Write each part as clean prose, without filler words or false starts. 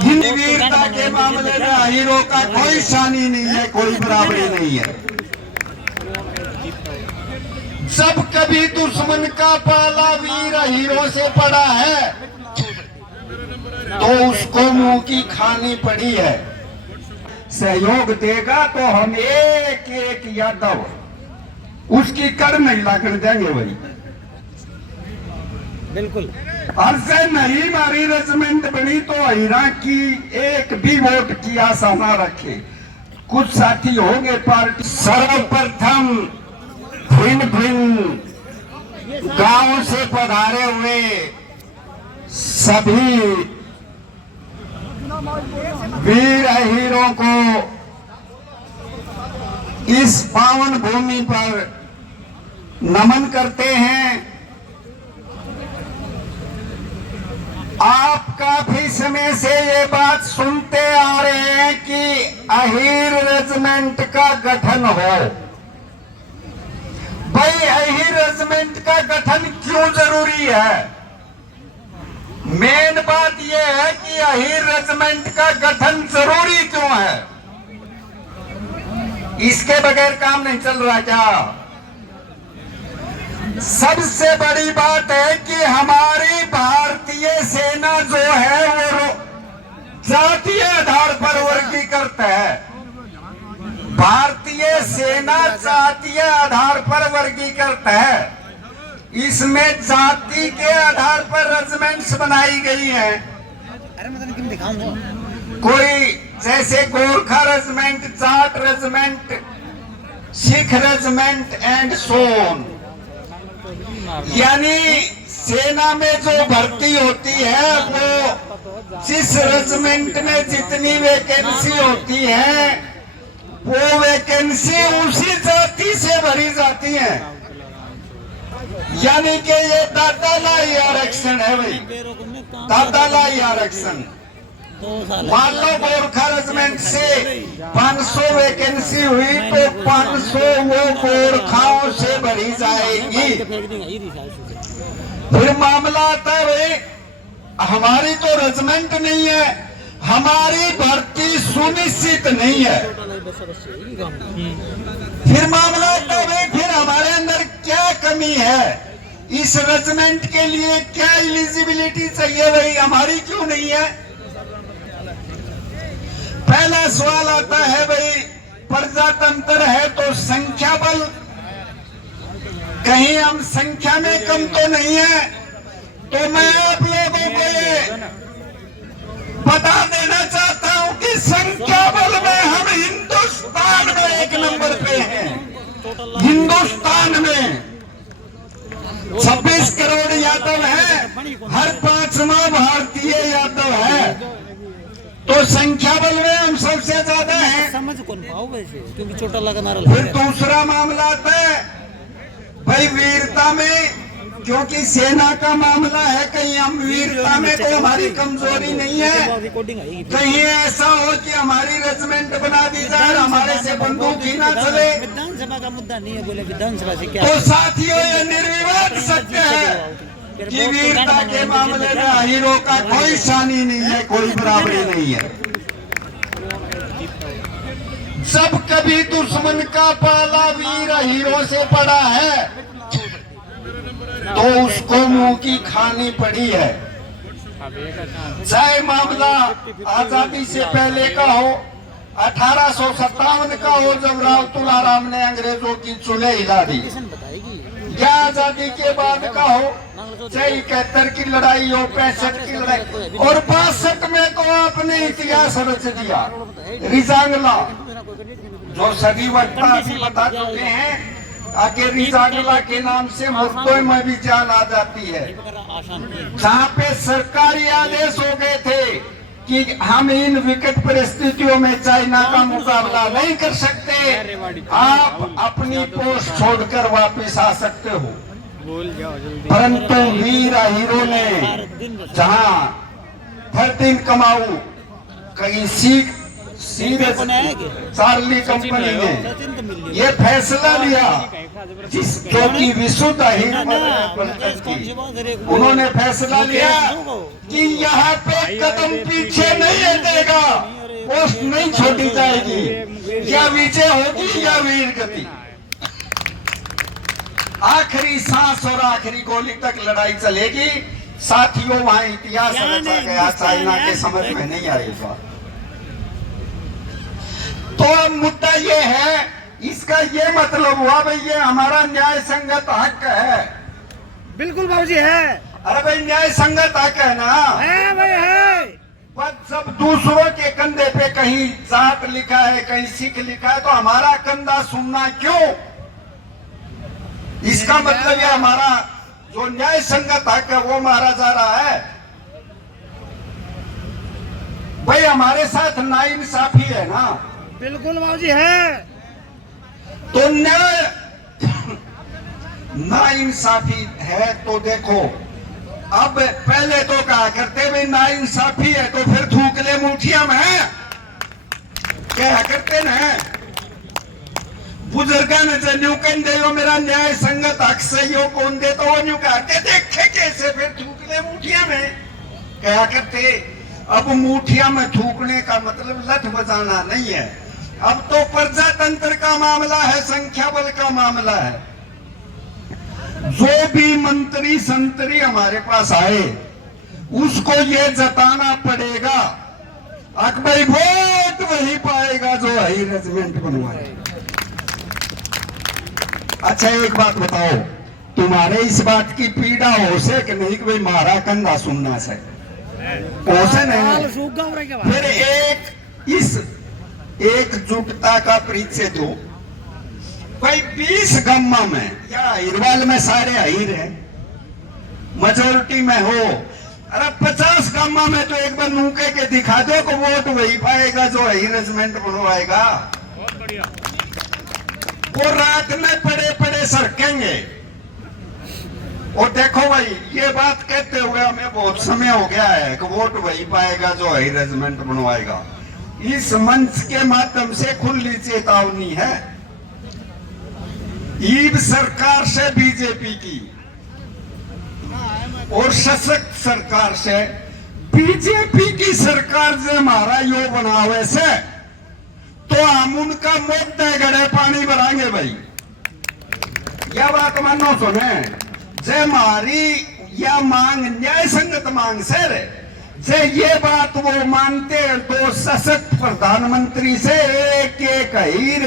हिंदी वीरता के मामले में हीरो का कोई शानी नहीं है, कोई बराबरी नहीं है। जब कभी दुश्मन का पाला वीर हीरो से पड़ा है तो उसको मुंह की खानी पड़ी है। सहयोग देगा तो हम एक एक यादव उसकी कर नहीं लागण देंगे भाई, बिल्कुल। और से नहीं हमारी रेजिमेंट बनी तो हीरा की एक भी वोट की आशा ना रखे। कुछ साथी होंगे पार्टी। सर्वप्रथम भिन्न भिन्न गांव से पधारे हुए सभी वीर हीरो को इस पावन भूमि पर नमन करते हैं। आप काफी समय से ये बात सुनते आ रहे हैं कि अहीर रेजिमेंट का गठन हो। भाई अहीर रेजिमेंट का गठन क्यों जरूरी है? मेन बात यह है कि अहीर रेजिमेंट का गठन जरूरी क्यों है? इसके बगैर काम नहीं चल रहा क्या? सबसे बड़ी बात है कि हमारी भारतीय सेना जो है वो जातीय आधार पर वर्गीकृत है। भारतीय सेना जातीय आधार पर वर्गीकृत है। इसमें जाति के आधार पर रेजिमेंट्स बनाई गई हैं। कोई जैसे Gorkha regiment, Jat regiment, Sikh regiment and so on. यानी सेना में जो भर्ती होती है वो जिस रेजिमेंट में जितनी वैकेंसी होती है वो वैकेंसी उसी जाति से भरी जाती है। यानी कि ये दादालाई आरक्षण है भाई, दादालाई आरक्षण। मान लो गोरखा रेजिमेंट से 500 वैकेंसी हुई तो 500 वो गोरखाओं से भरी जाएगी। फिर मामला आता है भाई हमारी तो रेजिमेंट नहीं है, हमारी भर्ती सुनिश्चित नहीं है। फिर मामला आता है भाई फिर हमारे अंदर क्या कमी है, इस रेजिमेंट के लिए क्या एलिजिबिलिटी चाहिए भाई, हमारी क्यों नहीं है? पहला सवाल आता है भाई प्रजातंत्र है तो संख्या बल, कहीं हम संख्या में कम तो नहीं है? तो मैं आप लोगों को ये बता देना चाहता हूं कि संख्या बल में हम हिंदुस्तान में 1 नंबर पे हैं। हिंदुस्तान में 26 करोड़ यादव है, हर 5वां भारतीय यादव है, तो संख्या बल में हम सबसे ज्यादा हैं। समझ कौन पाओ वैसे, क्योंकि छोटा लगा नारा। फिर दूसरा मामला आता है भाई वीरता में, क्योंकि सेना का मामला है, कहीं हम वीरता में तो हमारी कमजोरी नहीं है, कहीं ऐसा हो कि हमारी रेजिमेंट बना दी जाए, हमारे से बंदूक ही ना चले। विधानसभा का मुद्दा नहीं है, बोले विधानसभा से क्या। तो साथियों ये निर्विवाद सत्य है कि वीरता के मामले में हीरो का कोई शानी नहीं है, कोई बराबरी नहीं है। जब कभी दुश्मन का पाला वीर हीरो से पड़ा है तो उसको मुंह की खानी पड़ी है। चाहे मामला आजादी से पहले का हो, 1857 का हो जब राव तुलाराम ने अंग्रेजों की चुले हिला दी, या आजादी के बाद का हो, चाहे 71 की लड़ाई हो, 65 की लड़ाई, और 62 में तो आपने इतिहास रच दिया। रिजांगला जो सभी वक्ता अभी बता चुके हैं, आगे रिजांगला के नाम से मुफ्तों में भी जान आ जाती है, जहाँ पे सरकारी आदेश हो गए थे कि हम इन विकट परिस्थितियों में चाइना का मुकाबला नहीं कर सकते, आप अपनी पोस्ट छोड़कर वापस आ सकते हो। परंतु वीर हीरो ने जहाँ हर दिन कमाऊ, कहीं सीधे कौन है कि? चार्ली कंपनी ने सचिन तो मिल लिया। ये फैसला लिया जो कि विशुद्ध अहिंद ना, परिषद कौन की सी बात है? उन्होंने फैसला लिया कि यहाँ पे कदम पीछे नहीं हटेगा, पोस्ट नहीं छोड़ी जाएगी, या विजय होगी या वीर गति। आखिरी सांस और आखिरी गोली तक लड़ाई चलेगी। साथियों वहां इतिहास रचा गया, चाइना के समझ में नहीं आएगा। तो अब मुद्दा ये है, इसका ये मतलब हुआ भाई ये हमारा न्याय संगत हक है। बिल्कुल बाबूजी है। अरे भाई न्याय संगत हक है ना, है भाई है। पर जब दूसरों के कंधे पे कहीं जात लिखा है, कहीं सिख लिखा है, तो हमारा कंधा सुनना क्यों? इसका मतलब ये हमारा जो न्याय संगत हक है वो मारा जा रहा है। भाई हमारे साथ नाइंसाफी है ना। बिल्कुल बाबूजी है। तो न्याय नाइंसाफी है तो देखो, अब पहले तो कहा करते भाई नाइंसाफी है तो फिर थूक ले मुठिया में, क्या करते ना बुजुर्गा ने जन्यू कन दे मेरा न्याय संगत हक से यो कौन दे, तो वो न्यू कहते देखे कैसे फिर थूक ले मुठिया में, क्या करते। अब मुठिया में थूकने का मतलब लठ बजाना नहीं है, अब तो प्रजातंत्र का मामला है, संख्या बल का मामला है। जो भी मंत्री संतरी हमारे पास आए उसको ये जताना पड़ेगा अकबर वोट वही पाएगा जो हाई रेजिमेंट बनवाए। अच्छा एक बात बताओ, तुम्हारे इस बात की पीड़ा हो से कि नहीं कि भाई मारा कंधा सुनना से हो से नहीं। फिर इस एकजुटता का परिचय दो भाई। 20 गम्मा में या हिरवाल में सारे अहिर है, मेजोरिटी में हो, अरे 50 गम्मा में तो एक बार नूके के दिखा दो कि वोट वही पाएगा जो अहिर रेजिमेंट बनवाएगा। बहुत बढ़िया। वो रात में पड़े पड़े सरकेंगे। और देखो भाई ये बात कहते हुए हमें बहुत समय हो गया है कि वोट वही पाएगा जो अहिर रेजिमेंट बनवाएगा। इस मंच के माध्यम से खुली चेतावनी है ईब सरकार से, बीजेपी की और सशक्त सरकार से। बीजेपी की सरकार से हमारा यो बनावे से तो हम उनका मुद्दे गड़े पानी भराएंगे भाई। यह बात मानो सुने, जे हमारी या मांग न्याय संगत मांग से रे, जे ये बात वो मानते हैं तो सशक्त प्रधानमंत्री से एक एक हीर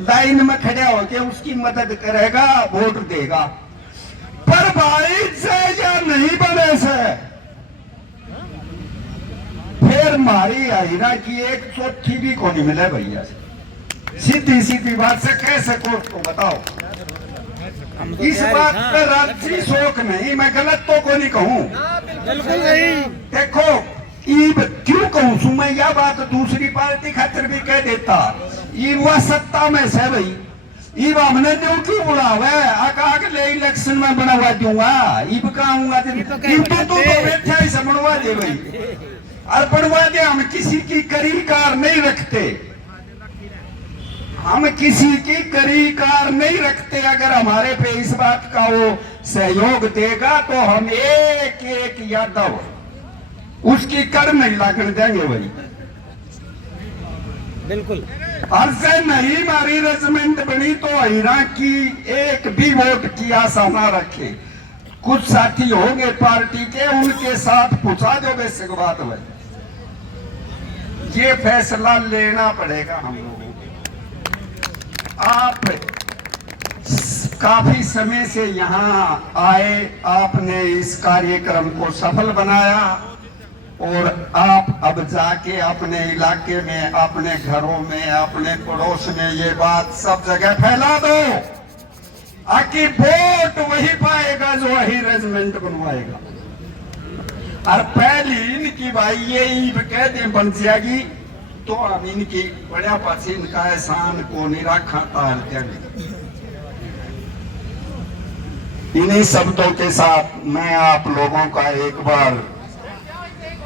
लाइन में खड़ा होके उसकी मदद करेगा, वोट देगा। पर भाई से या नहीं बने से फिर मारी आईना की एक चौथी भी को नहीं मिले भैया। सीधी सीधी बात से कैसे कोर्ट को बताओ। इस बात पे राजसी शोक नहीं, मैं गलत तो को नहीं कहूँ, बिल्कुल नहीं। देखो ईब क्यों कहूँ सू मैं, यह बात दूसरी पार्टी खातिर भी कह देता। ईब वह सत्ता में से भाई, ईब हमने न्यू क्यों बुलावा आगे ले इलेक्शन में बनवा दूंगा। ईब का आऊंगा ईब तो बैठा ही से बनवा दे भाई, और बनवा दे। हम किसी की करी कार नहीं रखते, हम किसी की करी कार नहीं रखते। अगर हमारे पे इस बात का वो सहयोग देगा तो हम एक एक यादव उसकी कर नहीं लागण देंगे भाई। बिल्कुल। और से नहीं हमारी रेजिमेंट बनी तो हीरा की एक भी वोट की आशा ना रखे। कुछ साथी होंगे पार्टी के, उनके साथ पूछा जो बेसिक बात भाई, ये फैसला लेना पड़ेगा हम लोगों को। आप काफी समय से यहाँ आए, आपने इस कार्यक्रम को सफल बनाया और आप अब जाके अपने इलाके में, अपने घरों में, अपने पड़ोस में ये बात सब जगह फैला दो आकि वोट वही पाएगा जो वही रेजिमेंट बनवाएगा। और पहली इनकी भाई ये ईब कह दे बन जाएगी तो हम इनकी बड़ा पासी इनका एहसान को नहीं रखा तार देंगे। इन्हीं शब्दों के साथ मैं आप लोगों का एक बार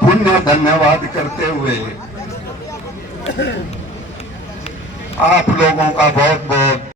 पुण्य धन्यवाद करते हुए आप लोगों का बहुत बहुत